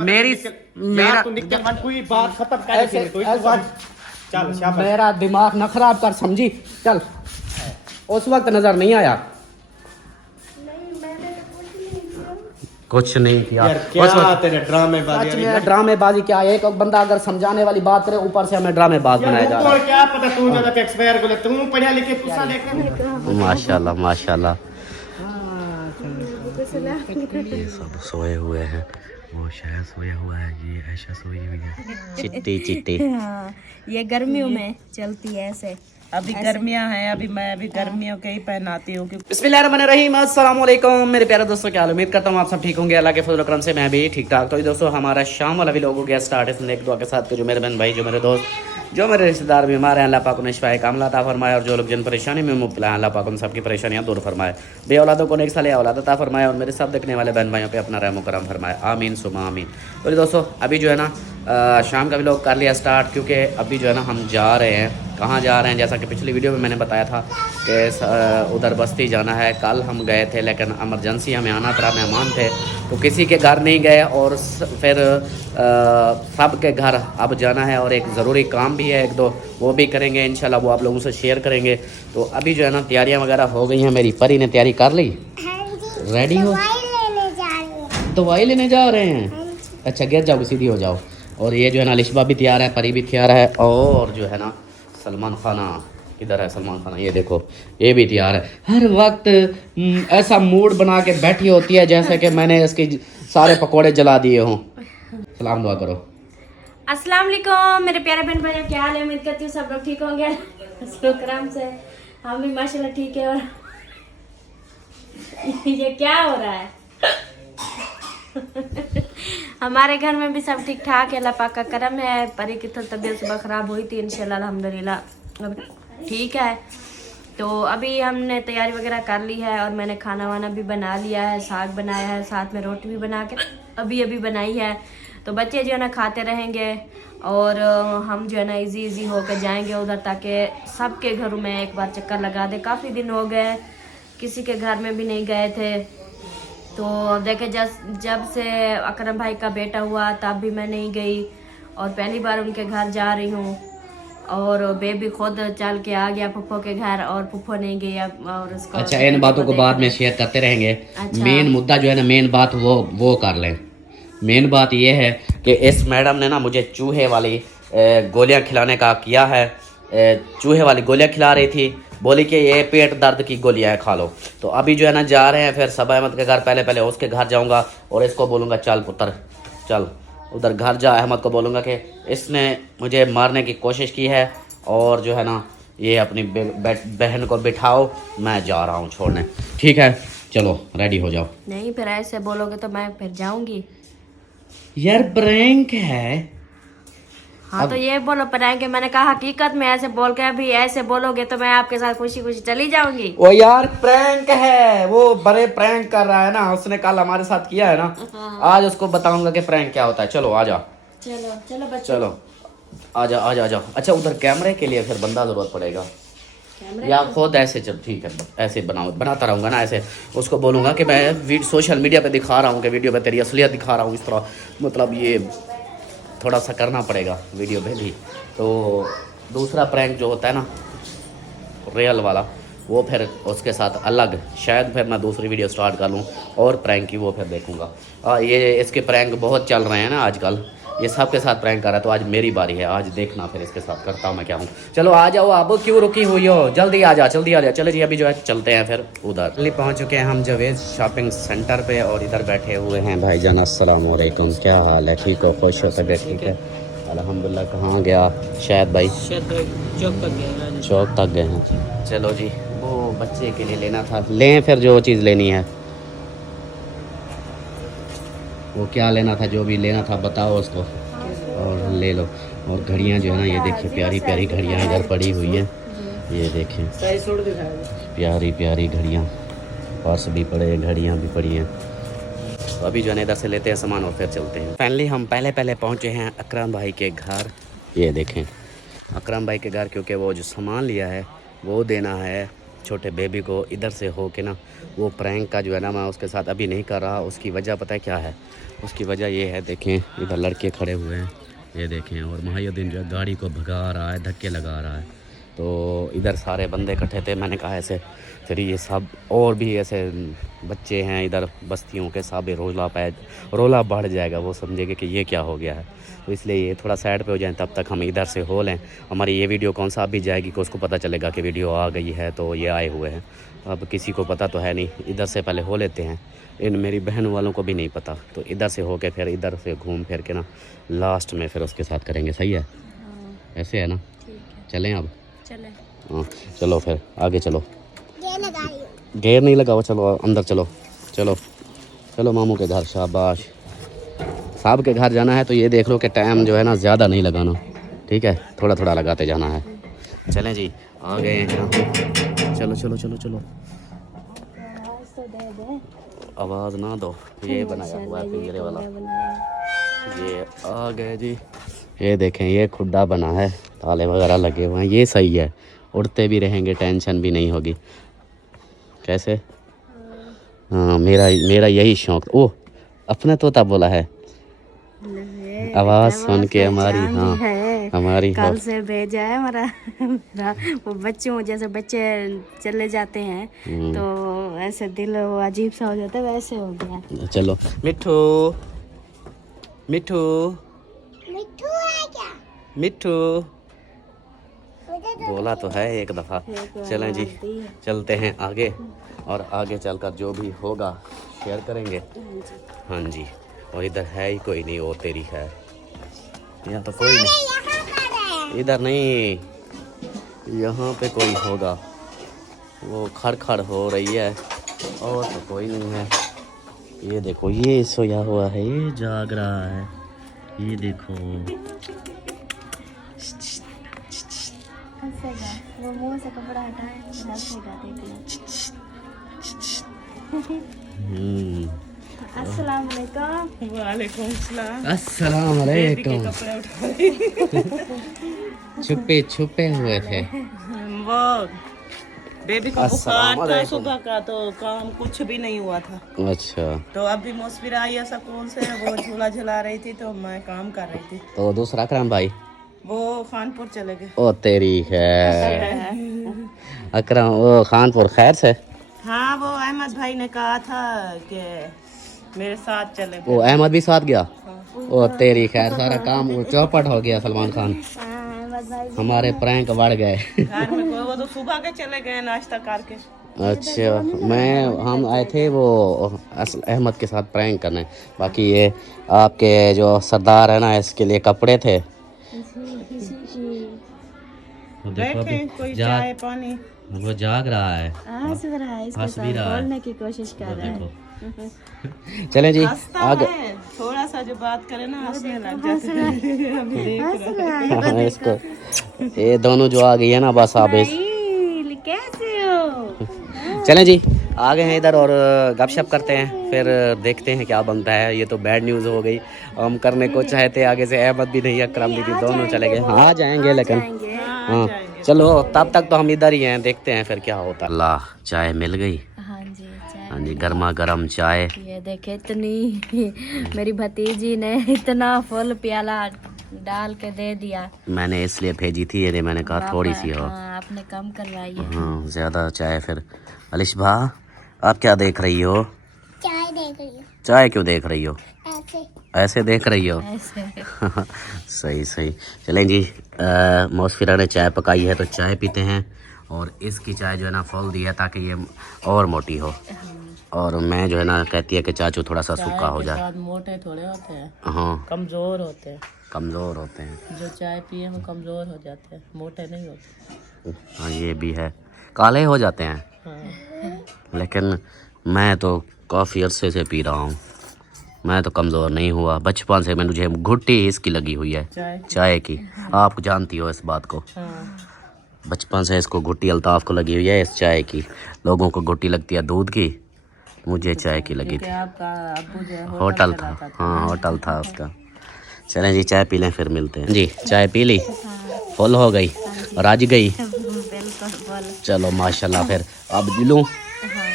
मेरी मेरा बात खत्म कर। चल मेरा दिमाग न खराब कर, समझी? चल, उस वक्त नजर नहीं आया। कुछ नहीं किया यार, क्या तेरे ड्रामेबाजी? ड्रामेबाजी क्या? एक बंदा अगर समझाने वाली बात करे, ऊपर से हमें ड्रामेबाज बनाया जा रहा है। क्या पता तू ज्यादा एक्सपायर को तू पढ़ा लिखे गुस्सा लेकर। माशाल्लाह माशाल्लाह। सब सोए हुए हैं, वो शायद सोया हुआ है, ये ऐसा सोई हुई है चिट्टी चिट्टी। हाँ, ये गर्मियों में चलती है ऐसे। अभी गर्मियां हैं, अभी मैं अभी गर्मियों के ही पहनाती हूँ। बिस्मिल्लाहिर्रहमानिर्रहीम, अस्सलाम वालेकुम मेरे प्यारे दोस्तों, क्या हाल? उम्मीद करता हूँ आप सब ठीक होंगे। अल्लाह के फजल करम से मैं भी ठीक ठाक। तो ये दोस्तों, हमारा शाम वाला भी लोग हो गया स्टार्ट है नेक दुआ के साथ। जो मेरे बहन भाई, जो मेरे दोस्त, जो मेरे रिश्तेदार बीमार हैं, अल्लाह पाक उन्हें शिफाए कामिला अता फरमाए। और जो लोग जिन परेशानी में मुब्तला हैं, अल्लाह पाक उन सबकी परेशानियाँ दूर फरमाए। बे औलादों को नेक साले औलाद अता फरमाए। और मेरे सब देखने वाले बहन भाइयों पे अपना रहम करम फरमाए, आमीन सुमा आमीन। तो ये दोस्तों, अभी जो है ना शाम का भी लोग कर लिया स्टार्ट, क्योंकि अभी जो है ना हम जा रहे हैं। कहाँ जा रहे हैं? जैसा कि पिछली वीडियो में मैंने बताया था कि उधर बस्ती जाना है। कल हम गए थे, लेकिन एमरजेंसी हमें आना पड़ा, मेहमान थे तो किसी के घर नहीं गए। और फिर सब के घर अब जाना है। और एक ज़रूरी काम भी है, एक दो, वो भी करेंगे इंशाल्लाह, वो आप लोगों से शेयर करेंगे। तो अभी जो है ना तैयारियाँ वगैरह हो गई हैं। मेरी परी ने तैयारी कर ली, रेडी हो? दवाई लेने जा रहे हैं? अच्छा, गिर जाओ, सीधी हो जाओ। और ये जो है ना लिशबा भी तैयार है, परी भी तैयार है। और जो है ना सलमान खाना, किधर है सलमान खाना? ये देखो, ये भी तैयार है। हर वक्त ऐसा मूड बना के बैठी होती है जैसे कि मैंने इसके सारे पकोड़े जला दिए हों। सलाम दुआ करो। अस्सलाम वालेकुम मेरे प्यारे बहन भाइयों, क्या हाल है? उम्मीद करती हूँ सब लोग ठीक होंगे शुक्राम से। हम भी माशाल्लाह ठीक है। और ये क्या हो रहा है? हमारे घर में भी सब ठीक ठाक है, अल्लाह पाक का करम है। परी की तो तबीयत सुबह ख़राब हुई थी, इंशाल्लाह अल्हम्दुलिल्लाह अब ठीक है। तो अभी हमने तैयारी वगैरह कर ली है और मैंने खाना वाना भी बना लिया है, साग बनाया है, साथ में रोटी भी बना के अभी बनाई है। तो बच्चे जो है ना खाते रहेंगे और हम जो है ना इजी होकर जाएंगे उधर, ताकि सबके घरों में एक बार चक्कर लगा दे। काफ़ी दिन हो गए, किसी के घर में भी नहीं गए थे। तो देखे जब से अकरम भाई का बेटा हुआ तब भी मैं नहीं गई, और पहली बार उनके घर जा रही हूँ। और बेबी खुद चल के आ गया पुप्पो के घर, और पुप्पो नहीं गई अब। और उसको अच्छा, इन बातों को बाद में शेयर करते रहेंगे। अच्छा। मेन मुद्दा जो है ना, मेन बात वो कर लें। मेन बात ये है कि इस मैडम ने ना मुझे चूहे वाली गोलियां खिलाने का किया है। चूहे वाली गोलियां खिला रही थी, बोली कि ये पेट दर्द की गोलियां है, खा लो। तो अभी जो है ना जा रहे हैं, फिर सबा अहमद के घर, पहले उसके घर जाऊंगा और इसको बोलूँगा चल पुत्र चल उधर घर जा। अहमद को बोलूँगा कि इसने मुझे मारने की कोशिश की है, और जो है ना ये अपनी बहन को बिठाओ, मैं जा रहा हूँ छोड़ने। ठीक है, चलो रेडी हो जाओ। नहीं, फिर ऐसे बोलोगे तो मैं फिर जाऊंगी। यार प्रैंक है। हाँ तो ये बोलो प्रैंक है। मैंने कहा हकीकत में ऐसे बोल के, अभी ऐसे बोलोगे तो मैं आपके साथ खुशी खुशी चली जाऊंगी। ओ यार प्रैंक है, वो बड़े प्रैंक कर रहा है ना, उसने कल हमारे साथ किया है ना। आज उसको बताऊंगा कि प्रैंक क्या होता है। चलो आजा, चलो चलो बच्चे, चलो आजा आजा आजा। अच्छा, उधर कैमरे के लिए फिर बंदा जरूरत पड़ेगा या खुद ऐसे? चल ठीक है, ऐसे बनाता रहूँगा ना। ऐसे उसको बोलूँगा कि मैं सोशल मीडिया पे दिखा रहा हूँ कि वीडियो पे तेरी असलियत दिखा रहा हूँ, इस तरह। मतलब ये थोड़ा सा करना पड़ेगा वीडियो पे भी। तो दूसरा प्रैंक जो होता है ना रियल वाला, वो फिर उसके साथ अलग, शायद फिर मैं दूसरी वीडियो स्टार्ट कर लूँ और प्रैंक की वो फिर देखूँगा। ये इसके प्रैंक बहुत चल रहे हैं ना आजकल, ये सब के साथ प्रैंक कर रहा है। तो आज मेरी बारी है, आज देखना फिर इसके साथ करता हूँ मैं क्या हूँ। चलो आ जाओ, अब क्यों रुकी हुई हो, जल्दी आ जा जल्दी आ जा। चलो जी, अभी जो है चलते हैं फिर उधर। पहुँच चुके हैं हम जवेद शॉपिंग सेंटर पे, और इधर बैठे हुए हैं भाईजान। अस्सलाम वालेकुम, क्या हाल है? ठीक हो? खुश हो? तबीयत ठीक है? अल्हम्दुलिल्लाह। कहाँ गया शायद भाई? चौक तक गए हैं। चलो जी, वो बच्चे के लिए लेना था, लें फिर जो चीज़ लेनी है। वो क्या लेना था, जो भी लेना था बताओ उसको और ले लो। और घड़ियाँ जो है ना, ये देखिए प्यारी प्यारी घड़ियाँ इधर पड़ी हुई हैं, ये देखें प्यारी प्यारी घड़ियाँ। पर्स भी पड़े, घड़ियाँ भी पड़ी हैं। तो अभी जो है इधर से लेते हैं सामान और फिर चलते हैं। फाइनली हम पहले पहुँचे हैं अकरम भाई के घर। ये देखें अकरम भाई के घर, क्योंकि वो जो सामान लिया है वो देना है छोटे बेबी को इधर से हो के ना वो प्रैंक का जो है ना मैं उसके साथ अभी नहीं कर रहा। उसकी वजह पता है क्या है? उसकी वजह ये है, देखें इधर लड़के खड़े हुए हैं, ये देखें, और मुहिउद्दीन जो है गाड़ी को भगा रहा है, धक्के लगा रहा है। तो इधर सारे बंदे इकट्ठे थे, मैंने कहा ऐसे फिर ये सब और भी ऐसे बच्चे हैं इधर बस्तियों के, सब रोला बढ़ जाएगा, वो समझेंगे कि ये क्या हो गया है। तो इसलिए ये थोड़ा साइड पे हो जाए, तब तक हम इधर से हो लें। हमारी ये वीडियो कौन सा भी जाएगी कि उसको पता चलेगा कि वीडियो आ गई है, तो ये आए हुए हैं। अब किसी को पता तो है नहीं, इधर से पहले हो लेते हैं। इन मेरी बहन वालों को भी नहीं पता, तो इधर से हो के फिर इधर से घूम फिर के ना लास्ट में फिर उसके साथ करेंगे। सही है? ऐसे है ना? चलें अब? चले। हाँ चलो फिर आगे चलो। गेयर नहीं लगा हुआ, चलो अंदर चलो। चलो चलो मामू के घर। शाबाश, साहब के घर जाना है तो ये देख लो कि टाइम जो है ना ज़्यादा नहीं लगाना, ठीक है? थोड़ा थोड़ा लगाते जाना है। चलें जी, आ गए हैं। चलो चलो चलो चलो, आवाज़ ना दो। ये बनाया हुआ है पिंजरे वाला, ये आ गए जी। ये देखें ये खुड्डा बना है, ताले वगैरह लगे हुए हैं, ये सही है। उड़ते भी रहेंगे, टेंशन भी नहीं होगी। कैसे? हाँ मेरा यही शौक। ओह अपना तोता बोला है, आवाज़ सुन के हमारी, हाँ हमारी कल से भेजा है हमारा वो बच्चों जैसे बच्चे चले जाते हैं तो ऐसे दिल वो अजीब सा हो जाता है, वैसे हो गया। चलो मिठू मिठू मिठू है क्या? मिठू बोला तो है एक दफ़ा। चलें जी, चलते हैं आगे, और आगे चलकर जो भी होगा शेयर करेंगे। हाँ जी, और इधर है ही कोई नहीं, वो तेरी है, यहाँ तो कोई नहीं, इधर नहीं, यहाँ पे कोई होगा। वो खड़ हो रही है, और तो कोई नहीं है। ये देखो ये सोया हुआ है, ये जाग रहा है, ये देखो। वो मुंह से कपड़ा हटाए, हंसेगा, देखना। अस्सलाम वालेकुम। वालेकुम सलाम। अस्सलाम वालेकुम। छुपे छुपे हुए थे। वो बेबी को बुखार था सुबह का, तो काम कुछ भी नहीं हुआ था। अच्छा, तो अभी मुस्फिर आई है स्कूल से, वो झूला झुला रही थी तो मैं काम कर रही थी। तो दूसरा अकरम भाई वो खानपुर चले गए। ओ तेरी है अकरम, वो खानपुर खैर से। हाँ वो अहमद भाई ने कहा था कि मेरे साथ चले गए। वो अहमद भी साथ गया। ओ तेरी खैर, सारा काम वो चौपट हो गया। सलमान खान, हमारे प्रैंक बढ़ गए। घर में कोई, वो तो सुबह के चले गए नाश्ता करके। अच्छा, हम आए थे वो अहमद के साथ प्रैंक करने। बाकी ये आपके जो सरदार है ना, इसके लिए कपड़े थे। बैठे कोई चाय पानी। वो जाग रहा है, हंस रहा है, इसके साथ बोलने की कोशिश कर रहा है। चलें जी आगे। थोड़ा सा जो बात करे ना हंसने लग जाते हैं। अभी देख रहे हैं। इसको ये दोनों जो आ गई है ना, बस आप कैसे हो? चलें जी, आ गए हैं इधर और गपशप करते हैं, फिर देखते हैं क्या बनता है। ये तो बैड न्यूज़ हो गई। हम करने को चाहते आगे से, अहमद भी नहीं, अकरम भी, दोनों चले गए। हाँ आ जाएंगे, लेकिन हाँ चलो तब तक तो हम इधर ही हैं, देखते हैं फिर क्या होता है। अल्लाह, चाय मिल गई। हाँ जी, चाय। हाँ जी, गर्मा गर्म चाय। ये देखे इतनी मेरी भतीजी ने इतना फुल प्याला डाल के दे दिया। मैंने इसलिए भेजी थी, ये मैंने कहा थोड़ी सी हो। हाँ, आपने कम करवाई है। हाँ ज़्यादा चाय फिर। अलिश भा, आप क्या देख रही हो? चाय देख रही हूँ। चाय क्यों देख रही हो? ऐसे ऐसे देख रही हो? ऐसे। सही सही। चलें जी, मौसफिरा ने चाय पकाई है तो चाय पीते हैं। और इसकी चाय जो है ना फुल दी है ताकि ये और मोटी हो। और मैं जो है ना कहती है कि चाचू थोड़ा सा सूखा हो जाए। मोटे थोड़े होते हैं, हाँ कमजोर होते हैं। कमज़ोर होते हैं। जो चाय पिए वो कमजोर हो जाते हैं, मोटे नहीं होते। हाँ ये भी है, काले हो जाते हैं। हाँ। लेकिन मैं तो काफ़ी अरसे से पी रहा हूँ, मैं तो कमज़ोर नहीं हुआ। बचपन से मुझे घुट्टी इसकी लगी हुई है, चाय की। आप जानती हो इस बात को। हाँ। बचपन से इसको घुट्टी अल्ताफ़ को लगी हुई है इस चाय की। लोगों को घुट्टी लगती है दूध की, मुझे चाय की लगी थी। आपका अब्बू जो होटल था, हाँ होटल था उसका। चलें जी, चाय पी लें फिर मिलते हैं जी। चाय पी ली, फुल हो गई, रज गई। बिल्कुल बोलो। चलो माशाल्लाह, फिर अब लूँ, हाँ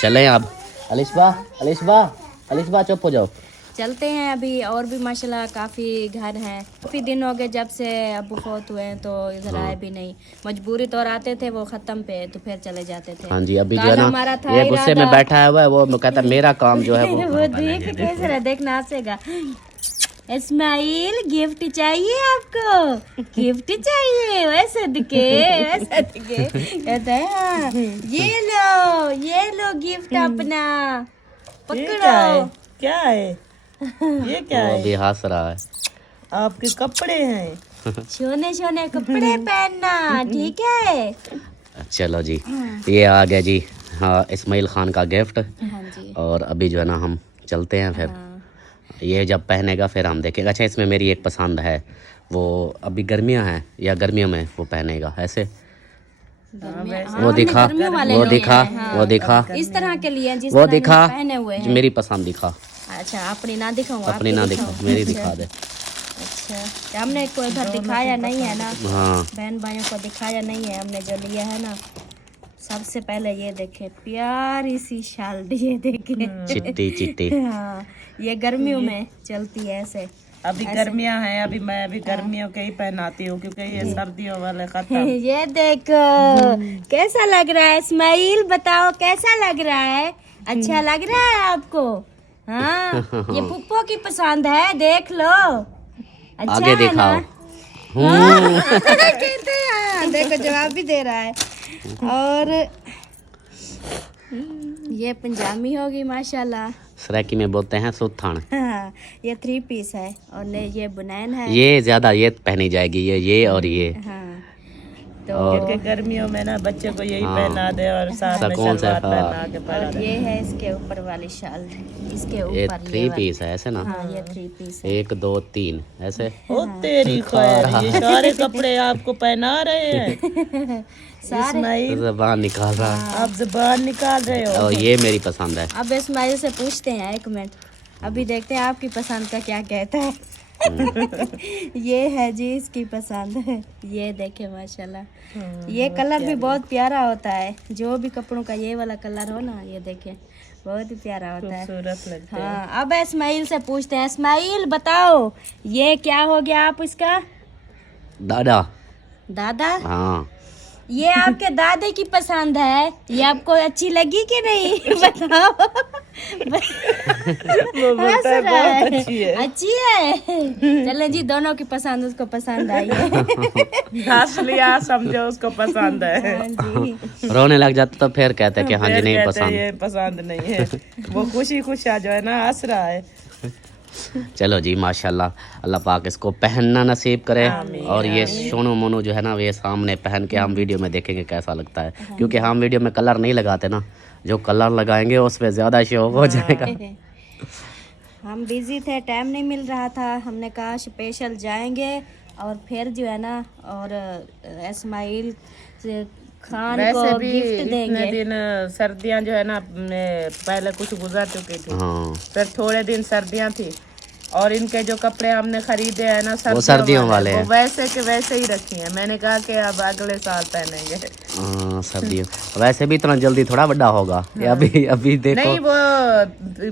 चलें अब। अलिशबा चुप हो जाओ। चलते हैं अभी। और भी माशाल्लाह काफ़ी घर हैं। काफ़ी दिन हो गए जब से अबू फौत हुए हैं, तो इधर आए भी नहीं। मजबूरी तो आते थे, वो ख़त्म पे तो फिर चले जाते थे। हाँ जी, अभी जो कल है ना हमारा था ये गुस्से में इरादा- बैठा हुआ है, वो कहता है मेरा काम जो है वो वो देख कैसे रहा, देखना हंसेगा। इस्माइल गिफ्ट चाहिए आपको, गिफ्ट चाहिए, वैसे दिखे वैसे दिखे। कहता है हाँ, ये लो गिफ्ट अपना, पकड़ो। क्या है ये क्या वो है? अभी हंस रहा है। आपके कपड़े हैं। सोने सोने कपड़े पहनना, ठीक है। चलो जी, ये आ गया जी, हाँ, इस्माइल खान का गिफ्ट। हाँ जी। और अभी जो है ना हम चलते हैं फिर। ये जब पहनेगा फिर हम देखेंगे। अच्छा, इसमें मेरी एक पसंद है, वो अभी गर्मियां हैं या गर्मियों में वो पहनेगा ऐसे। वो दिखा, वो दिखा, वो दिखा, इस तरह के लिए जिस वो तरह के दिखा, पहने हुए जो हैं। मेरी पसंद दिखा। अच्छा, अपनी ना दिखाऊं, अपनी ना दिखा, मेरी दिखा दे। अच्छा, हमने कोई इधर दिखाया नहीं है ना, हाँ, बहन भाइयों को दिखाया नहीं है हमने जो लिया है ना। सबसे पहले ये देखे, प्यारी सी शाल ये देखे। चिट्टी चिट्टी। हाँ, ये गर्मियों में चलती है ऐसे। अभी गर्मियां हैं, अभी मैं अभी गर्मियों के ही पहनाती हूँ क्योंकि ये सर्दियों वाले खत्म। ये देखो कैसा लग रहा है इस्माइल, बताओ कैसा लग रहा है? अच्छा लग रहा है आपको? हाँ, ये पुप्पो की पसंद है, देख लो। अच्छा आगे है दिखाओ। ना? कहते हैं, देखो जवाब भी दे रहा है। और ये पंजाबी होगी माशाल्लाह। सराकी में बोलते हैं सुथान। हाँ, ये 3 पीस है और ये बुनैन है। ये ज्यादा ये पहनी जाएगी, ये और ये। हाँ, तो क्योंकि गर्मियों में ना बच्चे को यही हाँ। पहना दे और साथ में सुकून से, सलवार हाँ। पहना के पहना और दे। ये है इसके ऊपर वाली शाल, इसके ये ऊपर 3 पीस है ऐसे ना। हाँ, ये 3 पीस है। 1 2 3 ऐसे। ओ तेरी खैर, ये सारे कपड़े आपको पहना रहे हैं। इस्माइल, ज़बान निकाल रहा है। आप जुबान निकाल रहे हो। और ये मेरी पसंद है। अब इस्माइल से पूछते हैं, एक मिनट, अभी देखते हैं आपकी पसंद का क्या कहता है। ये है जी इसकी पसंद। ये देखे माशाल्लाह, ये कलर भी बहुत प्यारा होता है। जो भी कपड़ों का ये वाला कलर हो ना, ये देखे बहुत ही प्यारा होता है। खूबसूरत लगता है। हाँ, अब इस्माइल से पूछते हैं, इस्माइल बताओ ये क्या हो गया आप इसका? दादा। दादा? हाँ, ये आपके दादे की पसंद है, ये आपको अच्छी लगी कि नहीं? बताओ। वो बोलता है हंस रहा बहुत अच्छी है। अच्छी है। चलें जी, दोनों की पसंद उसको पसंद आई है। हंस लिया, समझो उसको पसंद है। हाँ जी। रोने लग जाता तो फिर कहते हैं कि हाँ जी फिर नहीं कहते हैं, पसंद। ये पसंद नहीं है। वो खुशी खुशी जो है ना हंस रहा है। चलो जी माशाल्लाह, अल्लाह पाक इसको पहनना नसीब करे। और ये सोनू मोनू जो है ना, ये सामने पहन के हम वीडियो में देखेंगे कैसा लगता है, क्योंकि हम वीडियो में कलर नहीं लगाते ना, जो कलर लगाएंगे उस पर ज़्यादा शौक हो जाएगा। हम बिजी थे, टाइम नहीं मिल रहा था, हमने कहा स्पेशल जाएंगे और फिर जो है ना, और इस्माइल खान को वैसे भी गिफ्ट इतने देंगे। दिन सर्दियां जो है ना पहले कुछ गुजर चुकी थी, हाँ, फिर थोड़े दिन सर्दियां थी और इनके जो कपड़े हमने खरीदे हैं ना सर्दियों वाले वो हैं। वैसे के वैसे ही रखी हैं। मैंने कहा कि अब अगले साल पहनेंगे। हाँ, सर्दियों वैसे भी इतना जल्दी थोड़ा बड़ा होगा। ये अभी अभी देखो। नहीं, वो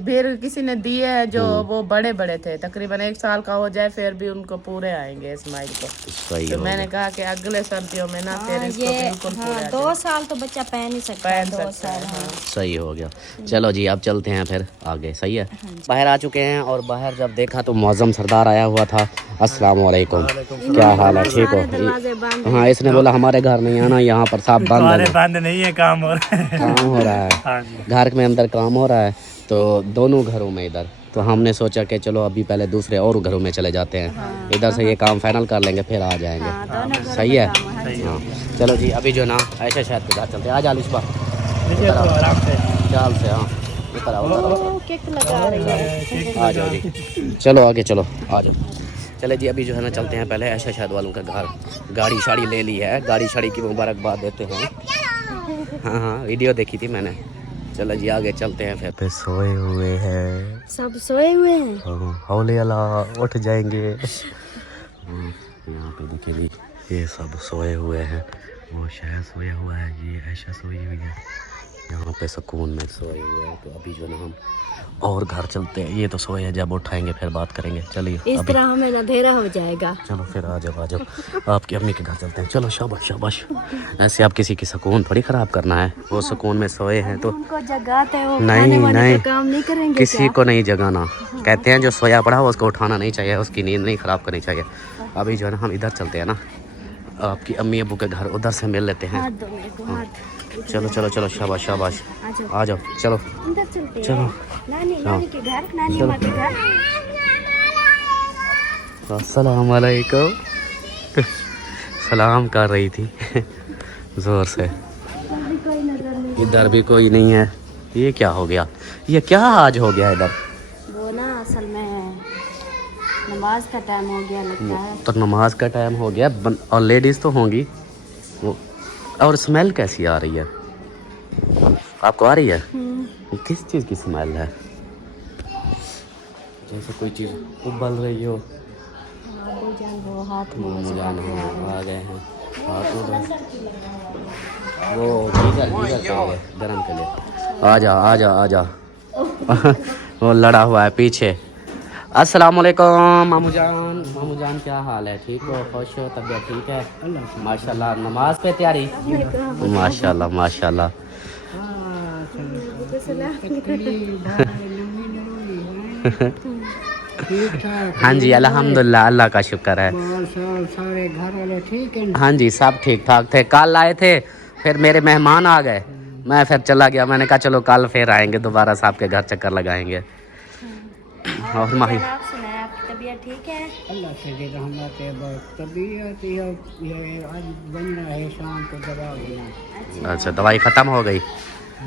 फिर किसी ने दिए हैं जो वो बड़े बड़े थे, तकरीबन 1 साल का हो जाए फिर भी उनको पूरे आएंगे इस्माइल को। सही तो हो मैंने गया। कहा कि अगले सर्दियों में ना फिर इसको ये बिल्कुल हाँ, पूरे 2 साल तो बच्चा पहन ही सकता है, पहन 2 सकता साल। है। हाँ। सही हो गया। चलो जी, अब चलते हैं फिर आगे। सही है, बाहर आ चुके हैं और बाहर जब देखा तो मौजम सरदार आया हुआ था। अस्सलाम वालेकुम, क्या हाल है? ठीक दरवाजे हो? बंद हाँ, इसने बोला हमारे घर नहीं आना, यहाँ पर सब बंद है। बंद नहीं है, काम हो रहा है। काम हो रहा है, हाँ जी। घर में अंदर काम हो रहा है, तो दोनों घरों में इधर। तो हमने सोचा कि चलो अभी पहले दूसरे और घरों में चले जाते हैं, इधर से ये काम फाइनल कर लेंगे फिर आ जाएंगे। सही है। हाँ, चलो जी, अभी जो ना ऐसे शायद के घर चलते हैं। आ जा लिस्बा, आराम से। चाल से। हाँ, ऊपर आओ, ऊपर आओ। किक लगा रही है। आ जाओ जी, चलो आगे चलो, आ जाओ। चले जी, अभी जो है ना चलते हैं पहले ऐशा शायद वालों का घर। गाड़ी शाड़ी ले ली है, गाड़ी शाड़ी की मुबारकबाद देते हैं। हाँ हाँ, वीडियो देखी थी मैंने। चलो जी, आगे चलते हैं। फिर सोए हुए हैं, सब सोए हुए हैं। हौले अल्लाह उठ जाएंगे। यहाँ पे देखिए जी, ये सब सोए हुए हैं। वो शायद सोया हुआ है, ये ऐसा सोई हुई है, यहाँ पे सुकून में सोए हुए हैं। तो अभी जो ना हम और घर चलते हैं, ये तो सोए हैं, जब उठाएंगे फिर बात करेंगे। चलिए इस तरह हमें अंधेरा हो जाएगा। चलो फिर आ जाओ आपकी अम्मी के घर चलते हैं। चलो शाबाश शाबाश, ऐसे आप किसी की सुकून थोड़ी ख़राब करना है। वो सुकून में सोए हैं तो उनको जगाते हो, नहीं खाने वाने नहीं का काम नहीं करेंगे किसी क्या? को नहीं जगाना। कहते हैं जो सोया पड़ा हो उसको उठाना नहीं चाहिए, उसकी नींद नहीं ख़राब करनी चाहिए। अभी जो है ना हम इधर चलते हैं ना, आपकी अम्मी अबू के घर, उधर से मिल लेते हैं। हाथ दो मेरे को, हाथ। चलो चलो चलो शाबाश शाबाश, आ जाओ चलो अंदर चलते हैं। चलो। नानी के घर, नानी माँ के घर। अस्सलाम वालेकुम। सलाम कर रही थी ज़ोर से। इधर भी कोई नहीं है। ये क्या हो गया, ये क्या आज हो गया इधर? वो ना असल में नमाज का टाइम हो गया लगता है। तो नमाज का टाइम हो गया और लेडीज़ तो होंगी वो। और स्मेल कैसी आ रही है आपको? आ रही है? किस चीज़ की स्मेल है? जैसे कोई चीज़ उबल रही हो। वो हाथ में जान आ गए हैं हाथ में, वो गीजर चाहिए गरम के लिए। आ जा वो लड़ा हुआ है पीछे। अस्सलाम वालेकुम मामू जान क्या हाल है? ठीक हो, खुश हो, तबीयत ठीक है? माशाल्लाह। नमाज पे तैयारी? माशाल्लाह। हाँ जी अल्हम्दुलिल्लाह, अल्लाह का शुक्र है। सारे घर वाले ठीक है? हाँ जी सब ठीक ठाक थे। कल आए थे, फिर मेरे मेहमान आ गए, मैं फिर चला गया। मैंने कहा चलो कल फिर आएंगे दोबारा, साहब के घर चक्कर लगाएंगे। और माही आप सुनाए, आपकी तबीयत ठीक है? अल्लाह से रहमत है। तबीयत ये आज बन रहा है, शाम को दवा लेना। अच्छा दवाई ख़त्म हो गई?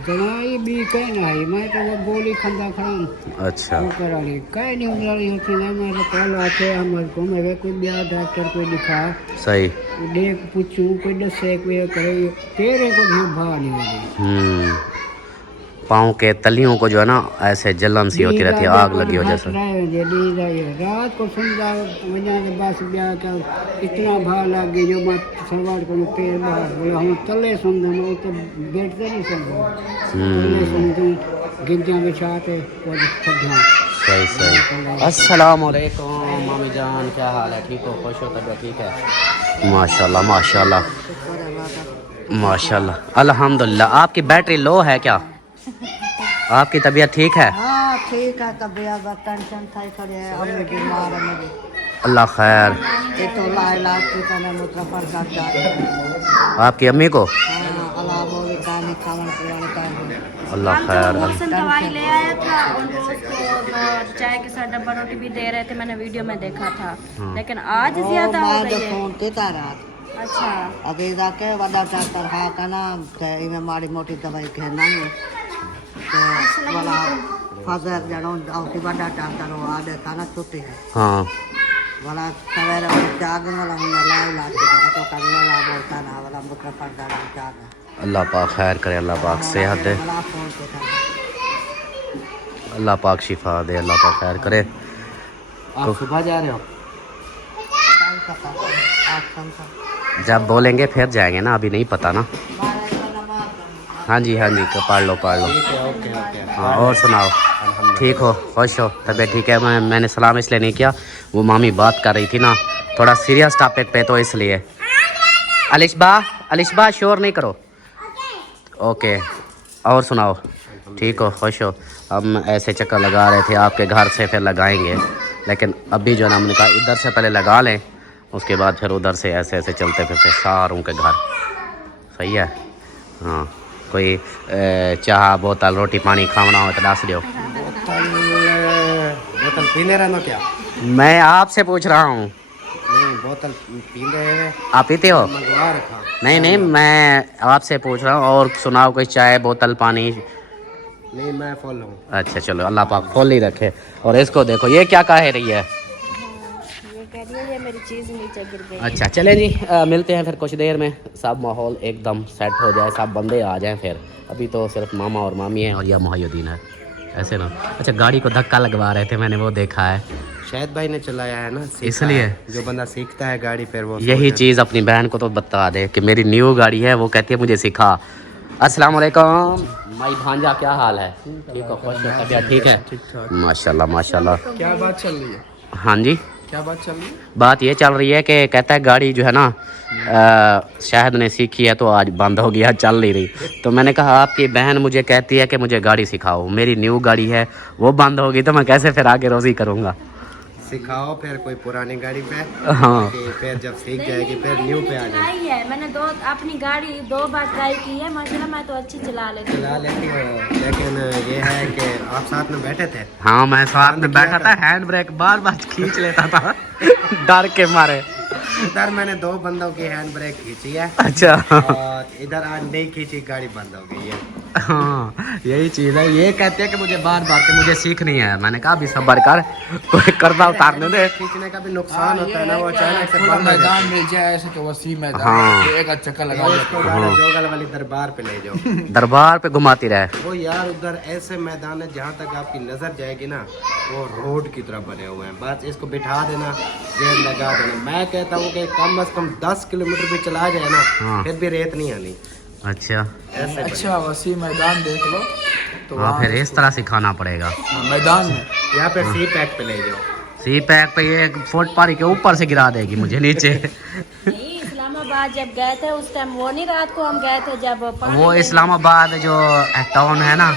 दवाई भी कहीं नहीं, मैं तो वो गोली खंदा खान अच्छा करा ली, कहीं नहीं उधर होती ना। मैं तो कल आते हमको मैं कोई ब्याह डॉक्टर कोई दिखा सही। देख पूछूं कोई दसे कोई करे तेरे को भी भाव नहीं होगी। पाँव के तलियों को जो है ना ऐसे जलन सी होती रहती है, आग लगी हो जैसे। रात को समझा वजह से बस ब्याह का इतना भाव लग गई जो मैं सलवार को पैर बाहर बोला हम तले सुनते मैं तो बैठते नहीं समझो तले सुनते गिरजा बिछाते और छड्डा। सही। अस्सलाम वालेकुम मामी जान, क्या हाल है? ठीक हो, खुश हो, तबीयत ठीक है? माशाल्लाह अल्हम्दुलिल्लाह। आपकी बैटरी लो है क्या? आपकी तबीयत ठीक है? हाँ ठीक है, तबीयत टेंशन था करे अम्मी बीमार है मेरी। अल्लाह खैर। ये तो इलाज की तरह मुतफर कर जाते आपकी अम्मी को? हाँ अल्लाह बोले खाने खाने पीने का अल्लाह खैर। मोहसिन दवाई ले आया था और वो उसको चाय के साथ डब्बा रोटी भी दे रहे थे, मैंने वीडियो में देखा था। लेकिन आज ज्यादा हो गई है। फोन किया रात अच्छा अभी जाके वड़ा डॉक्टर हाँ का नाम इनमें माड़ी मोटी दवाई कहना है तो वाला फादर जनो आउटी वड़ा डॉक्टर वो आ देखा ना छुट्टी है हाँ वाला सवेरे जागने वाला हमने लाइव लाज के तो करने वाला बोलता ना वाला मुकर पड़ता ना जाग। अल्लाह पाक खैर करे, अल्लाह पाक सेहत दे, अल्लाह पाक शिफा दे, अल्लाह पाक खैर करे। आप सुबह जा रहे हो? जब बोलेंगे फिर जाएंगे ना, अभी नहीं पता ना। हाँ जी तो पढ़ लो। हाँ और सुनाओ, ठीक हो, खुश हो, तबीयत ठीक है? मैंने सलाम इसलिए नहीं किया, वो मामी बात कर रही थी ना थोड़ा सीरियस टॉपिक पे, तो इसलिए। अलिशबा शोर नहीं करो। ओके और सुनाओ, ठीक हो, खुश हो? हम ऐसे चक्कर लगा रहे थे आपके घर से, फिर लगाएंगे, लेकिन अभी जो है ना हमने कहा इधर से पहले लगा लें, उसके बाद फिर उधर से ऐसे चलते फिरते सारों के घर। सही है? हाँ कोई चाह बोतल रोटी पानी खाना हो तो दस दो। बोतल पीने रहना क्या? मैं आपसे पूछ रहा हूँ। नहीं बोतल पीने हैं, आप पीते हो? मंगवा रखा। नहीं मैं आपसे पूछ रहा हूँ। और सुनाओ कोई चाय बोतल पानी? नहीं मैं फॉल हूँ। अच्छा चलो, अल्लाह पाक खोल ही रखे। और इसको देखो ये क्या कह रही है? ये कह रही है ये मेरी चीज नीचे गिर गई। अच्छा चलें जी, मिलते हैं फिर कुछ देर में, सब माहौल एकदम सेट हो जाए, सब बंदे आ जाएं। फिर अभी तो सिर्फ मामा और मामी हैं और यह मोहिउद्दीन है, ऐसे ना। अच्छा गाड़ी को धक्का लगवा रहे थे, मैंने वो देखा है। शायद भाई ने चलाया है ना, सीखा इसलिए है। जो बंदा सीखता है गाड़ी फिर वो यही चीज़ अपनी बहन को तो बता दे कि मेरी न्यू गाड़ी है, वो कहती है मुझे सिखा। अस्सलाम वालेकुम माई भांजा, क्या हाल है? ठीक हो, खुश हो, तबीयत ठीक है? माशाल्लाह माशाल्लाह। क्या बात चल रही है? हाँ जी, क्या बात चल रही है? बात ये चल रही है कि कहता है गाड़ी जो है ना शायद ने सीखी है तो आज बंद हो गया, चल नहीं रही। तो मैंने कहा आपकी बहन मुझे कहती है कि मुझे गाड़ी सिखाओ, मेरी न्यू गाड़ी है वो बंद होगी तो मैं कैसे फिर आगे रोज़ी करूँगा। सिखाओ फिर कोई पुरानी गाड़ी पे, हाँ कि फिर जब सीख जाएगी फिर न्यू पे आ जाएगी। ट्राई है मैंने अपनी गाड़ी 2 बार ट्राई की है माशाल्लाह, मैं तो अच्छी चला लेती हूँ। चला लेती हो, लेकिन ये है कि आप साथ में बैठे थे। हाँ मैं साथ में बैठा था, हैंड ब्रेक बार बार खींच लेता था डर के मारे। इधर मैंने 2 बंदों की हैंड ब्रेक खींची है अच्छा और इधर आज नहीं खींची, गाड़ी बंद हो गई है। हाँ यही चीज़ है, ये कहते हैं कि मुझे बार बार के मुझे सीखनी है। मैंने कहा अभी सब्र कर, कोई कर्जा उतारने दे। खींचने का भी नुकसान होता है ना, वो अचानक से थोड़ा बंद हो जाता है। मैदान मिल जाए ऐसे कि वसी मैदान, हाँ। तो एक आध चक्कर लगा उसको गाड़ी जोगल वाली दरबार पे ले जाओ। दरबार पे घुमाती रहे। वो यार उधर ऐसे मैदान है जहाँ तक आपकी नजर जाएगी ना वो रोड की तरह बने हुए हैं। बस इसको बिठा देना, गेयर लगा देना। मैं कहता हूँ कि कम से कम 10 किलोमीटर भी चला जाए ना, हाँ। फिर भी रेत नहीं आनी। अच्छा ऐसे अच्छा वसी मैदान देख लो तो हाँ, फिर इस तरह सिखाना पड़ेगा। मैदान में यहाँ पे सी पैक पे ले जाओ। सी पैक पे ये फुट पारी के ऊपर से गिरा देगी मुझे नीचे। नहीं, इस्लामाबाद जब गए थे उस टाइम वो नहीं, रात को हम गए थे जब पानी वो इस्लामाबाद जो टाउन है ना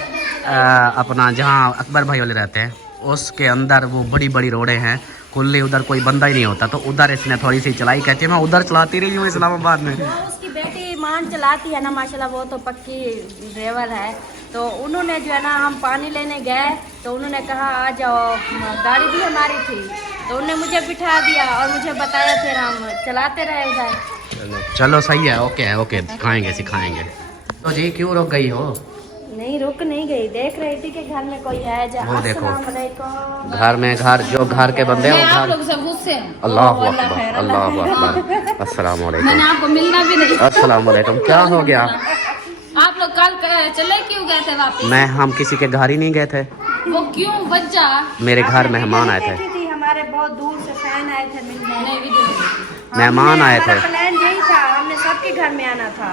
अपना जहाँ अकबर भाई वाले रहते हैं, उसके अंदर वो बड़ी बड़ी रोडें हैं खुली, उधर कोई बंदा ही नहीं होता। तो उधर इसने थोड़ी सी चलाई, कहती है मैं उधर चलाती रही हूँ इस्लामाबाद में। वो उसकी बेटी मान चलाती है ना माशाल्लाह, वो तो पक्की ड्राइवर है। तो उन्होंने जो है ना, हम पानी लेने गए तो उन्होंने कहा आ जाओ, गाड़ी भी हमारी थी तो उन्होंने मुझे बिठा दिया और मुझे बताया, फिर हम चलाते रहे उधर। चलो सही है, ओके है, ओके सिखाएंगे सिखाएंगे। तो जी क्यों रुक गई हो? नहीं रुक नहीं गई, देख रही थी कि घर में कोई है। वो देखो। अस्सलाम वालेकुम। घर में जो घर के बंदे हैं वो घर। से गुस्से हैं। अल्लाह ओ, अकबर अल्लाह अकबर। अस्सलाम मैंने वालेकुम। आपको मिलना भी नहीं। अस्सलाम वालेकुम। क्या हो गया? आप लोग कल चले क्यों गए थे वापस? हम किसी के घर ही नहीं गए थे, वो क्यों बच्चा? मेरे घर मेहमान आए थे। थी हमारे बहुत दूर से फैन आए थे मिलने। मेहमान आए थे। प्लान यही था, हमने सबके घर में आना था।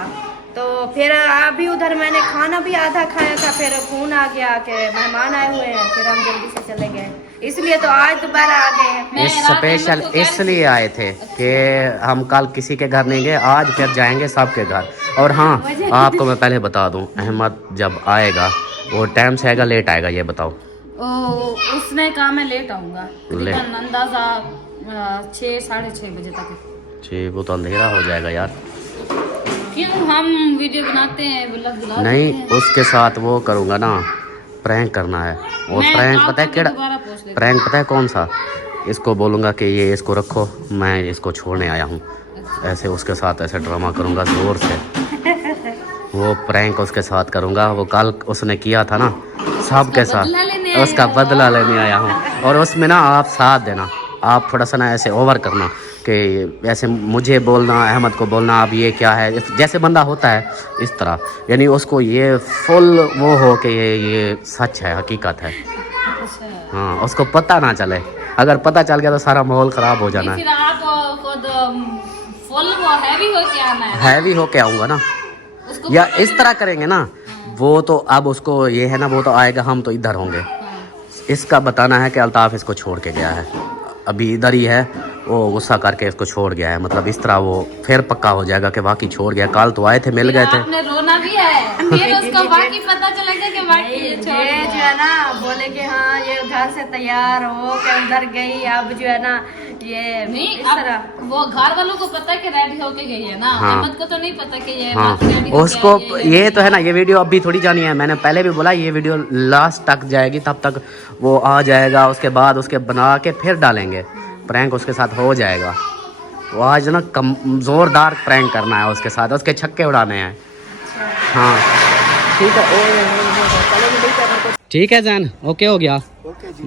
तो फिर अभी उधर मैंने खाना भी आधा खाया था, फिर फोन आ गया कि मेहमान आए हुए हैं, फिर हम जल्दी से चले गए। इसलिए तो आज दोबारा आ गए हैं। स्पेशल इसलिए आए थे कि हम कल किसी के घर नहीं गए, आज फिर जाएंगे सबके घर। और हाँ आपको मैं पहले बता दूं, अहमद जब आएगा वो टाइम से आएगा लेट आएगा, ये बताओ? उसने कहा मैं लेट आऊँगा, अंदाजा 6 साढ़े 6 बजे तक। जी वो तो अंधेरा हो जाएगा यार। क्यों, हम वीडियो बनाते हैं, व्लॉग बनाते नहीं हैं। उसके साथ वो करूँगा ना, प्रैंक करना है। और प्रैंक पता है केड़ा? प्रैंक पता है कौन सा? इसको बोलूँगा कि ये इसको रखो, मैं इसको छोड़ने आया हूँ, ऐसे उसके साथ ऐसे ड्रामा करूँगा जोर से। वो प्रैंक उसके साथ करूँगा, वो कल उसने किया था ना सबके साथ, उसका बदला लेने आया हूँ। और उसमें ना आप साथ देना, आप थोड़ा सा ना ऐसे ओवर करना कि ऐसे मुझे बोलना, अहमद को बोलना अब ये क्या है, जैसे बंदा होता है इस तरह, यानी उसको ये फुल वो हो कि ये सच है, हकीकत है। हाँ उसको पता ना चले, अगर पता चल गया तो सारा माहौल ख़राब हो जाना है। फिर आप खुद फुल वो हैवी होके आना है। हैवी होके आऊँगा ना, या इस तरह करेंगे ना। वो तो अब उसको ये है ना, वो तो आएगा, हम तो इधर होंगे। इसका बताना है कि अल्ताफ़ इसको छोड़ के गया है, अभी इधर ही है, वो गुस्सा करके इसको छोड़ गया है। मतलब इस तरह वो फिर पक्का हो जाएगा कि वाकई छोड़ गया। कल तो आए थे, मिल गए थे। आपने रोना भी है, फिर उसको बाकी पता चलेगा कि बाकी ये जो है ना बोले कि हाँ ये घर से तैयार हो के उधर गई, अब जो है ना ये नहीं इस तरह। वो घर वालों को पता कि रेडी होके गई है ना, अहमद को तो नहीं पता कि ये हाँ रेडी उसको ये तो है ना, ये वीडियो अभी थोड़ी जानी है। मैंने पहले भी बोला ये वीडियो लास्ट तक जाएगी, तब तक वो आ जाएगा, उसके बाद उसके बना के फिर डालेंगे। प्रैंक उसके साथ हो जाएगा। वो आज ना जोरदार प्रैंक करना है उसके साथ, उसके छक्के उड़ाने हैं। हाँ ठीक है, ठीक है जैन, ओके हो गया।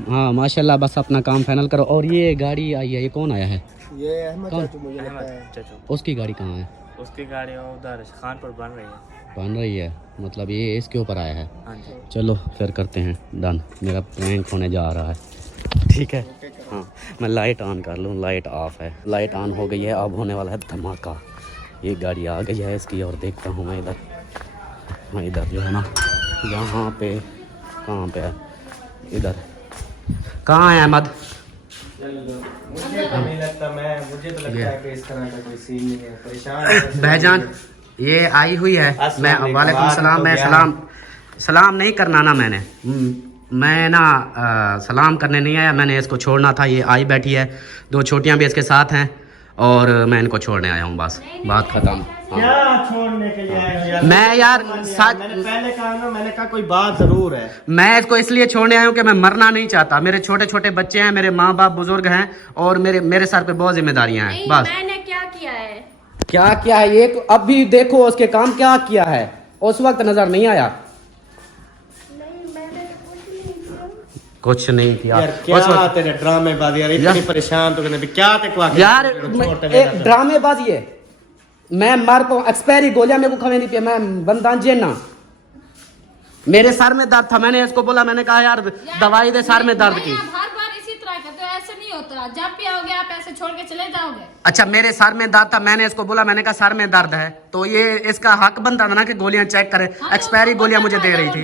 हाँ माशाल्लाह, बस अपना काम फाइनल करो। और ये गाड़ी आई है, ये कौन आया है? ये अहमद कौन? चाचू, मुझे लगता है उसकी गाड़ी कहाँ है? उसकी गाड़ी उधर खानपुर बन रही है। बन रही है, मतलब ये इसके ऊपर आया है। हाँ जी। चलो फिर करते हैं डन, मेरा प्रैंक होने जा रहा है। ठीक है। हाँ मैं लाइट ऑन कर लूँ, लाइट ऑफ है, लाइट ऑन हो गई है, अब होने वाला है धमाका। ये गाड़ी आ गई है इसकी और देखता हूँ मैं इधर। हाँ इधर जो है ना, यहाँ पे कहाँ पे है, इधर कहाँ है अहमद? मुझे तो नहीं लगता, मुझे तो लगता है कि इस तरह का कोई सीन नहीं है। परेशान भाईजान ये आई हुई है, मैं अस्सलाम वालेकुम सलाम, मैं सलाम नहीं करना ना मैंने, मैं ना सलाम करने नहीं आया, मैंने इसको छोड़ना था। ये आई बैठी है, 2 छोटियां भी इसके साथ हैं और मैं इनको छोड़ने आया हूँ, बस बात खत्म। क्या छोड़ने के लिए आए हो यार? मैं यार मैंने पहले कहा ना, मैंने कहा कोई बात जरूर है। मैं इसको इसलिए छोड़ने आया हूँ कि मैं मरना नहीं चाहता। मेरे छोटे छोटे बच्चे हैं, मेरे माँ बाप बुजुर्ग हैं और मेरे सर पे बहुत जिम्मेदारियां हैं। बस मैंने क्या किया है? क्या क्या है ये तो अब भी देखो उसके काम क्या किया है, उस वक्त नजर नहीं आया। कुछ नहीं किया यार क्या तेरे ड्रामेबाजी यार, इतनी परेशान तो करने क्या ते को यार एक ड्रामेबाजी है। मैं मर पाऊँ, एक्सपायरी गोलियां मेरे को खवे नहीं पिया, मैं बंदा जेना। मेरे सर में दर्द था, मैंने इसको बोला, मैंने कहा यार दवाई दे सर में दर्द की। हर बार इसी तरह करते हो, ऐसे नहीं होता। जब भी आओगे आप ऐसे छोड़ के चले जाओगे। अच्छा मेरे सर में दर्द था, मैंने इसको बोला, मैंने कहा सर में दर्द है, तो ये इसका हक बनता था ना कि गोलियां चेक करे। एक्सपायरी गोलियां मुझे दे रही थी।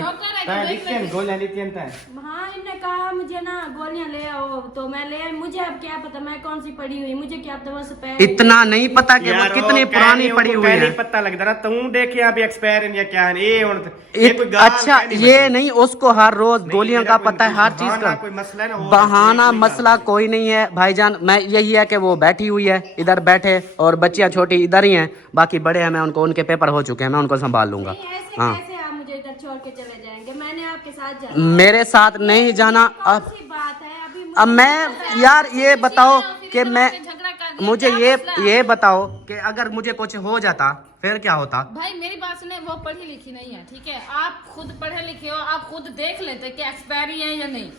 हाँ इनने कहा मुझे ना गोलियां ले आओ, तो मैं ले आई। मुझे अब क्या पता मैं कौन सी पड़ी हुई, मुझे क्या पता वो स्पेयर। इतना नहीं पता कि वो कितनी पुरानी पड़ी हुई है। पता लगता ना तू देख यहाँ भी एक्सपायर या क्या है अच्छा ये नहीं, उसको हर रोज गोलियां का पता है, हर चीज का कोई मसला है ना, बहाना मसला कोई नहीं है भाईजान। मैं यही है कि वो बैठी हुई है इधर बैठे और बच्चियां छोटी इधर ही हैं, बाकी बड़े हैं, मैं उनको, उनके पेपर हो चुके हैं, मैं उनको संभाल लूंगा। हाँ कैसे आप मुझे इधर छोड़ के चले जाएंगे? मैंने आपके साथ जाना। मेरे साथ नहीं जाना। अब बात है अब मैं यार ये बताओ कि मैं, मुझे ये बताओ कि अगर मुझे कुछ हो जाता फिर क्या होता? भाई मेरी बात सुने, वो पढ़ी लिखी नहीं है, ठीक है? आप खुद पढ़े लिखे हो, आप खुद देख लेते कि एक्सपायरी है या नहीं।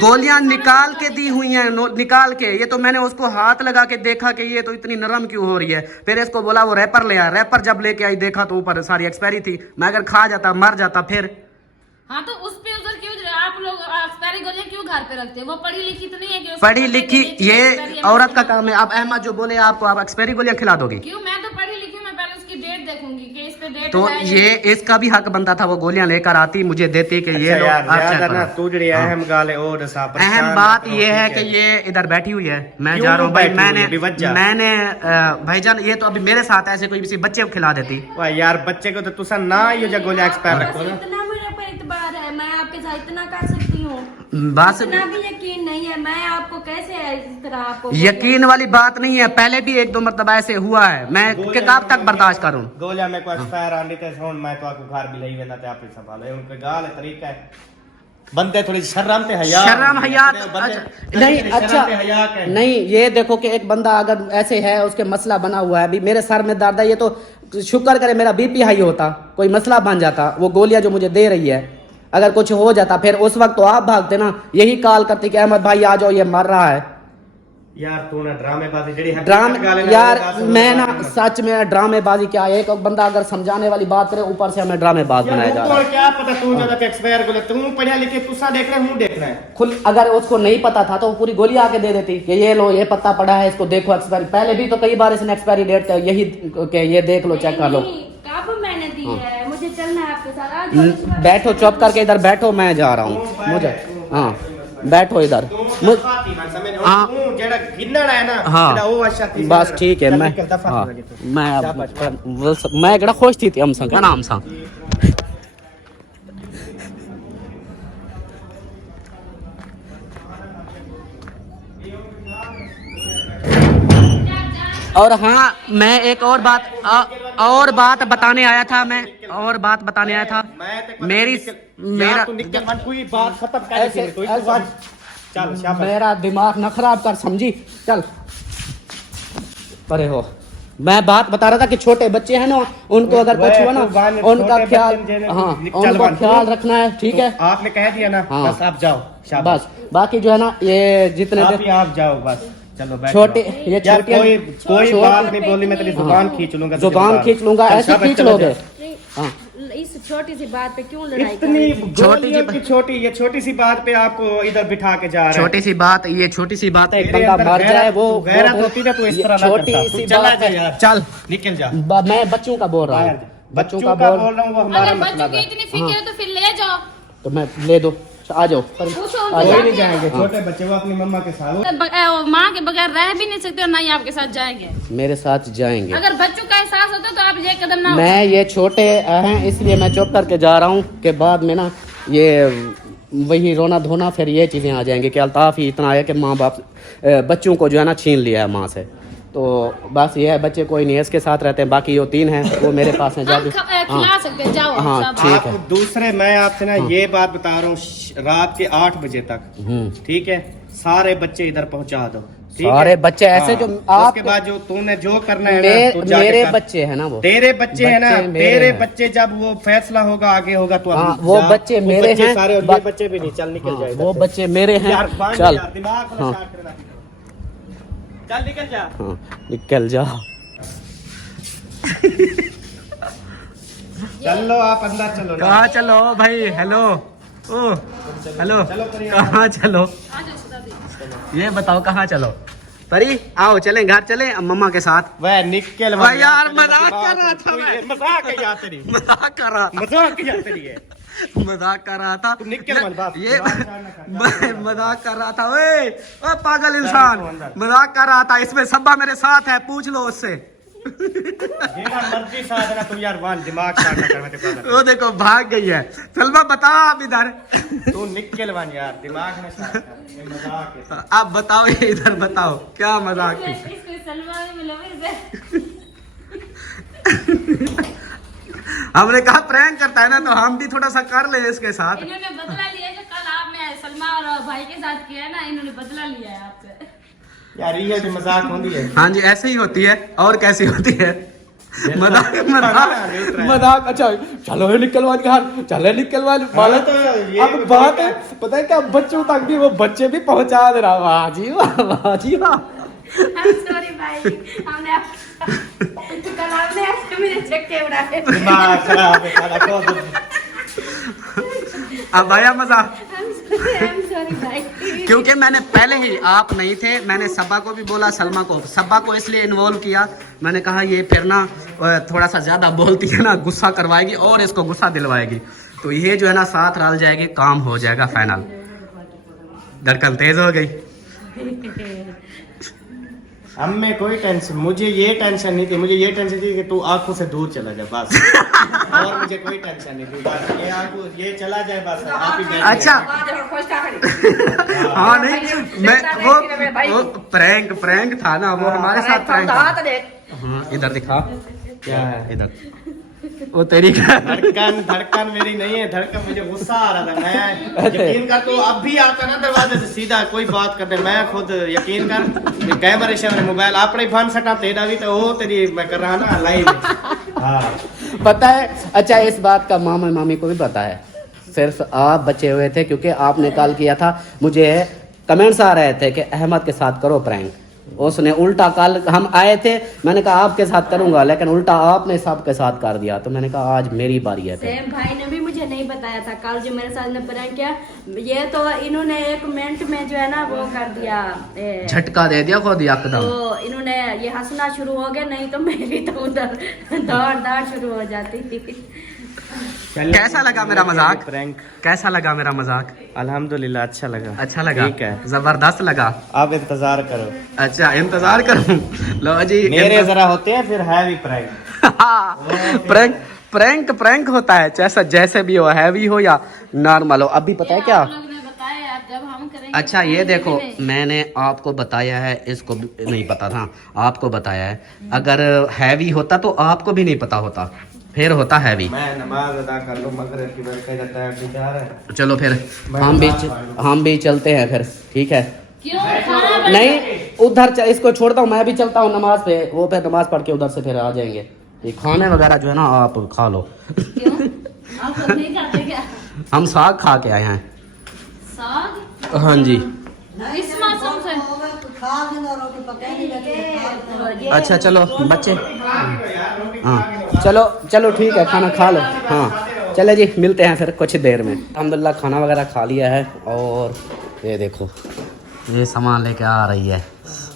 गोलियां निकाल के दी हुई हैं, निकाल के। ये तो मैंने उसको हाथ लगा के देखा कि ये तो इतनी नरम क्यों हो रही है, फिर इसको बोला वो रैपर ले आ, रैपर जब लेके आई देखा तो ऊपर सारी एक्सपायरी थी। मैं अगर खा जाता मर जाता फिर। हाँ तो उस पे उधर क्यों आप लोग एक्सपायरी गोलियां क्यों घर पे रखते हैं? वो पढ़ी लिखी तो नहीं है कि उसको पढ़ी लिखी ये औरत का काम है। अब अहमद जो बोले आपको, आप एक्सपायरी गोलियां खिला दोगी? क्यों? मैं तो पढ़ी लिखी हूँ, मैं पहले उसकी डेट देखूंगी कि इस पे डेट तो ये इसका भी हक बनता था, वो गोलियां लेकर आती मुझे देती कि ये लो आप चेक करो। अहम बात ये है कि ये इधर बैठी हुई है, मैं जा रहा हूँ भाई। मैंने भाईजान ये तो अभी मेरे साथ ऐसे कोई किसी बच्चे को खिला देती यार। बच्चे को तो तुसा ना ये जो गोलियां एक्सपायर रखो ना। इतना मेरे पर इतबार है, मैं आपके साथ इतना कर सकती हूँ। बस इतना भी यकीन नहीं है, मैं आपको कैसे इस तरह आपको यकीन वाली बात नहीं है, पहले भी 1-2 मरतबा ऐसे हुआ है, मैं कब तक बर्दाश्त करूं? गोलियां में कोई एक्सपायर आंदी ते हुन मैं तो आपको घर भी लई वेंदा ते आप ही संभालो। उनके गाल तरीका है, बंदे थोड़ी शर्म ते हया, शर्म हया नहीं। अच्छा नहीं, ये देखो कि एक बंदा अगर ऐसे है, उसके मसला बना हुआ है, अभी मेरे सर में दर्द है, ये तो शुक्र करे मेरा बीपी हाई होता, कोई मसला बन जाता। वो गोलियां जो मुझे दे रही है, अगर कुछ हो जाता फिर उस वक्त तो आप भागते ना, यही कॉल करते कि अहमद भाई आ जाओ, ये मर रहा है। यार तू ना ड्रामेबाजी जेडी यार मैं ना सच में ड्रामेबाजी क्या है, एक बंदा अगर समझाने वाली बात करे ऊपर से हमें ड्रामेबाज बनाया जा रहा है। क्या पता तू ज्यादा एक्सपायर गोले तू पढ़ा लिखे तुसा देख रहे हूं देख रहा है खुद। अगर उसको नहीं पता था तो वो पूरी गोली आके दे देती कि ये लो, ये पत्ता पड़ा है, इसको देखो एक्सपायरी। पहले भी तो कई बार इसने एक्सपायरी डेट यही कि ये देख लो, चेक कर लो। कब मैंने दी है? मुझे चलना है आपके साथ। बैठो चुप करके इधर बैठो, मैं जा रहा हूँ। मुझे हाँ बैठो इधर। हाँ बस ठीक है। मैं कड़ा खुश थी हम संग नाम सा। और हाँ मैं एक और बात बताने आया था, मेरी मेरा दिमाग न खराब कर, समझी? चल परे हो। मैं बात बता रहा था कि छोटे बच्चे हैं ना, उनको अगर कुछ हुआ ना, उनका ख्याल, हाँ उनका ख्याल रखना है, ठीक है? आपने कह दिया ना, बस आप जाओ। बस बाकी जो है ना, ये जितने आप जाओ बस। चलो छोटे ये छोटे कोई बात नहीं बोली, मैं तेरी जुबान खींच लूंगा। जुबान खींच लूंगा, ऐसे खींच लोगे? हाँ इस छोटी सी बात पे क्यों लड़ाई कर इतनी रही हो? गोलियों की छोटी, ये छोटी सी बात पे आपको इधर बिठा के जा रहा है। छोटी सी बात, ये छोटी सी बात है, एक तेरे बंदा अंदर मर जाए वो गैरत होती ना तो इस तरह ना छोटी करता। सी तू चला बात जा है। यार। चल निकल जा। मैं बच्चों का बोल रहा हूँ, बच्चों का बोल बोल रहा हूँ, वो हमारा अगर बच्चों मतलब की है। इतनी फिक्र है तो फिर ले जाओ। तो मैं ले दो, आ जाओ। पूछो आ कोई जाओ। नहीं जाएंगे, छोटे बच्चे वो अपनी मम्मा के साथ। माँ के बगैर रह भी नहीं सकते और ना ही आपके साथ जाएंगे। मेरे साथ जाएंगे। अगर बच्चों का एहसास होता तो आप ये कदम ना मैं ये छोटे हैं इसलिए मैं चुप करके जा रहा हूँ कि बाद में ना ये वही रोना धोना फिर ये चीज़ें आ जाएंगी कि अल्ताफ़ ही इतना है कि माँ बाप बच्चों को जो है ना छीन लिया है माँ से। तो बस ये है, बच्चे कोई नहीं है इसके साथ रहते हैं, बाकी वो 3 हैं वो मेरे पास हैं। हम खिला सकते हैं, जाओ। हाँ शाबाश। ठीक है। आप दूसरे, मैं आपसे ना ये बात बता रहा हूँ, रात के 8 बजे तक, ठीक है, सारे बच्चे इधर पहुंचा दो। ठीक सारे है? बच्चे ऐसे हाँ, जो आप उसके बाद जो तूने जो करना है ना, तू जाके मेरे कर। बच्चे हैं ना वो, तेरे बच्चे हैं ना, बच्चे मेरे तेरे हैं। बच्चे जब वो फैसला होगा आगे होगा तो हाँ, अभी वो जा। बच्चे वो मेरे बच्चे हैं, सारे, और ये बच्चे भी नहीं, चल निकल हाँ, जाए इधर वो से। बच्चे मेरे हैं। यार बांध चल यार, दिमाग को हाँ। शांत करना। चल निकल जा। हाँ निकल जा। चलो आप अंदर चलो ना। कहाँ चलो भाई? हेलो ओ हेलो, कहाँ चलो? ये बताओ कहाँ चलो? परी आओ चलें, घर चलें मम्मा के साथ। वह निकल भाई यार मजाक कर रहा था मैं। मजाक है यार तेरी, मजाक कर रहा था, मजाक है यार तेरी है। मजाक कर रहा था। तू निकल मत बाप, ये दिमाग मैं मजाक कर रहा था। ओए पागल इंसान, मजाक कर रहा था। इसमें सब्बा मेरे साथ है, पूछ लो उससे। जेना मर्जी साथ है ना तू यार, वान दिमाग शांत कर मैं तेरे को। वो देखो भाग गई है। सलमा बता आप इधर। तू निकल वान यार, दिमाग में शांत कर, ये मजाक है। आप बताओ, ये इधर बताओ क्या मजाक थी? इसको सलमान में लवर हमने कहा प्रैंक करता है ना तो हम भी थोड़ा सा कर ले इसके साथ। इन्होंने बदला लिया जो कल आपने सलमा और भाई के साथ किया है ना, इन्होंने बदला लिया है आपसे। यार ये जो मजाक होती है। हाँ जी ऐसे ही होती है, और कैसी होती है? मजाक न्यूट्रल है। मजाक। अच्छा चलो निकलवा घर, चले निकलवा वाला। तो ये अब बात है पता है क्या, बच्चों तक भी वो बच्चे भी पहुंचा दे रहा। वाह जी वाह, वाह जी वाह। सॉरी भाई, हमने कल आपने ऐसे मेरे चक्के उड़ाए। दिमाग खराब है सारा को। अब आया मजा, सॉरी भाई। क्योंकि मैंने पहले ही, आप नहीं थे, मैंने सब्बा को भी बोला, सलमा को, सब्बा को इसलिए इन्वॉल्व किया। मैंने कहा ये फिर ना थोड़ा सा ज़्यादा बोलती है ना, गुस्सा करवाएगी और इसको गुस्सा दिलवाएगी, तो ये जो है ना साथ रल जाएगी, काम हो जाएगा फाइनल। धड़कन तेज हो गई। हमें कोई टेंशन, मुझे ये टेंशन नहीं थी, मुझे ये टेंशन थी कि तू आंखों से दूर चला जाए बस। और मुझे कोई टेंशन नहीं थी, बस ये आंखों ये चला जाए बस, आप ही बैठ अच्छा हाँ नहीं, मैं वो प्रैंक था ना, वो हमारे साथ प्रैंक था। हाँ इधर दिखा क्या है, इधर वो तेरी धड़कन मेरी नहीं है, धड़कन मुझे गुस्सा आ रहा था। मैं यकीन कर, तू अब भी आता ना दरवाजे से सीधा कोई बात करने, मैं खुद यकीन कर कैमरे से मेरे मोबाइल अपने फोन सटा तेरा भी तो वो तेरी मैं कर रहा ना लाइव। हाँ पता है। अच्छा इस बात का मामा मामी को भी पता है, सिर्फ आप बचे हुए थे क्योंकि आपने कॉल किया था। मुझे कमेंट्स आ रहे थे कि अहमद के साथ करो प्रैंक, उसने उल्टा कल हम आए थे, मैंने कहा आपके साथ करूंगा, लेकिन उल्टा आपने सबके साथ कर दिया, तो मैंने कहा आज मेरी बारी है। सेम भाई ने भी मुझे नहीं बताया था कल जो मेरे साथ ने प्रैंक किया, ये तो इन्होंने 1 मिनट में जो है ना वो कर दिया, झटका दे दिया खुद एकदम। तो इन्होंने ये हंसना शुरू हो गया, नहीं तो मेरी तो उधर दौड़ शुरू हो जाती थी। कैसा लगा मेरा मजाक? प्रैंक कैसा लगा मेरा मजाक? अल्हम्दुलिल्लाह अच्छा लगा। अच्छा लगा, ठीक है, जबरदस्त लगा। आप इंतजार करो। अच्छा इंतजार करूं? लो जी मेरे जरा होते हैं फिर हैवी प्रैंक। प्रैंक होता है, जैसे भी हो, हैवी हो या नॉर्मल हो। अभी पता है क्या, आप लोगों ने बताया जब हम करेंगे। अच्छा ये देखो, मैंने आपको बताया है, इसको नहीं पता था, आपको बताया है। अगर हैवी होता तो आपको भी नहीं पता होता, फिर होता हैवी। मैं नमाज अदा कर लूं, मगरिब की बरकत रहता है, बेचारा है। चलो फिर हम भी चलते हैं फिर, ठीक है? क्यों खाना बन नहीं उधर इसको छोड़ता हूँ, मैं भी चलता हूँ नमाज पे, वो फिर नमाज पढ़ के उधर से फिर आ जाएंगे। ये खाने वगैरह जो है ना आप खा लो। क्यों आप सब नहीं खाते क्या? हम साग खा के आए हैं। साग? हाँ जी। इस मौसम से अच्छा चलो बच्चे, हाँ चलो ठीक है, खाना खा लो। हाँ चले जी मिलते हैं फिर कुछ देर में। अल्हम्दुलिल्लाह खाना वगैरह खा लिया है और ये देखो ये सामान लेके आ रही है,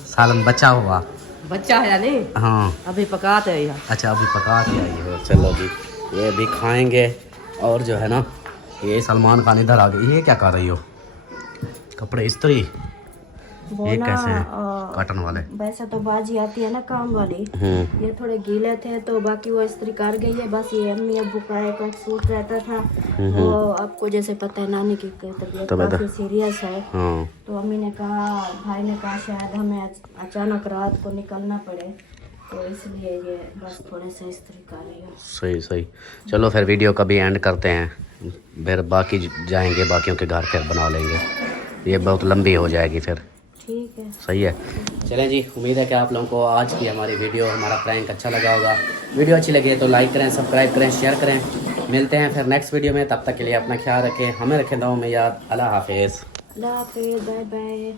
सालन बचा हुआ। बच्चा है या नहीं? हाँ अभी पकाते हैं यहाँ। अच्छा अभी पका के आई हो। चलो जी ये भी खाएंगे। और जो है ना ये सलमान खान इधर आ गए। ये क्या कर रही हो? कपड़े इस्त्री ये कैसे हैं? कॉटन वाले। वैसे तो बाजी आती है ना काम वाली, ये थोड़े गीले थे तो बाकी वो इस्त्री कर गई है। बस ये अम्मी अब्बू का एक सूट रहता था, वो आपको जैसे पता है नानी की तबीयत काफी सीरियस है। तो अम्मी ने कहा, भाई ने कहा शायद हमें अचानक रात को निकलना पड़े, तो इसलिए ये बस थोड़े से इस्त्री कर रही है। सही सही। चलो फिर वीडियो का भी एंड करते हैं, फिर बाकी जाएंगे बाकियों के घर फिर बना लेंगे, ये बहुत लंबी हो जाएगी फिर। ठीक है सही है। चलें जी, उम्मीद है कि आप लोगों को आज की हमारी वीडियो, हमारा प्रैंक अच्छा लगा होगा। वीडियो अच्छी लगी है तो लाइक करें, सब्सक्राइब करें, शेयर करें। मिलते हैं फिर नेक्स्ट वीडियो में, तब तक के लिए अपना ख्याल रखें, हमें रखें दुआओं में याद। अल्लाह हाफिज़। अल्लाह हाफिज़, बाय बाय।